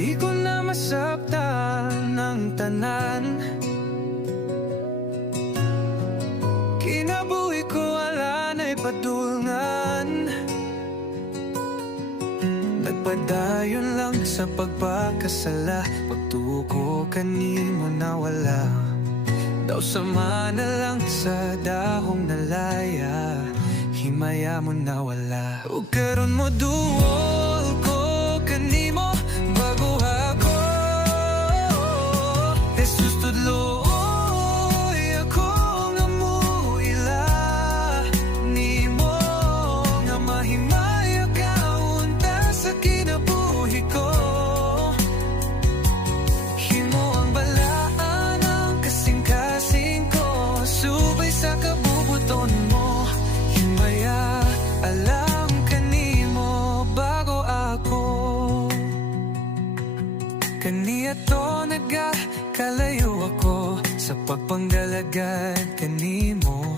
Di ko na masabtan ng tanan. Kinabuhi ko wala na'y padulngan. Nagpadayon lang sa pagpakasala, pagtuko kanimo nawala. Daw sama na lang sa dahong nalaya, himaya mo nawala. Ug karon mo duol ko kanimo bago ako. Jesus tudloy ako nga muila nimo, nga mahimaya ka unta sa kinabuhi ko. Himo ang balaan ang kasing-kasing ko, subay sa kabubuton mo, himaya alam kanimo bago ako. Kaniya to nagkalayo ako sa pagpanggalagad kanimo.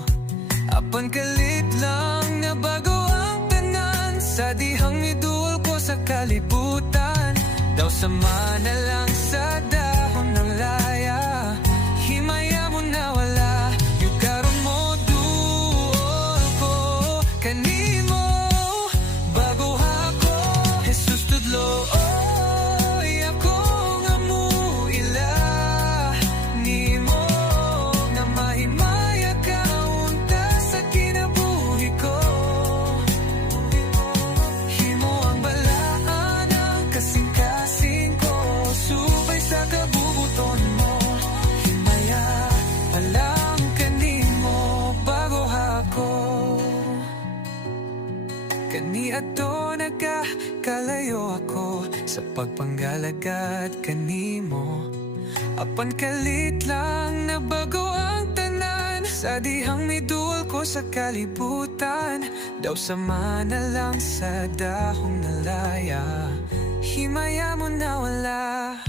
Apan kalit lang na bago ang tanan, sa dihang idul ko sa kalibutan. Daw sama na lang sa dahon ng laya, himaya mo nawala. Yung karon mo duol ko kanimo bago ako. Jesus tudlo ako nga muila nimo, nga mahimaya ka unta sa kinabuhi ko. Himo ang balaan ang kasing-kasing ko, subay sa kabubuton mo, himaya alam kanimo bago ako. Kani ato nagkalayo ako sa pagpanggalagad kanimo. Apan kalit lang na bago ang tanan, sa dihang midul ko sa kalibutan. Daw sama na lang sa dahong nalaya, himaya mo nawala.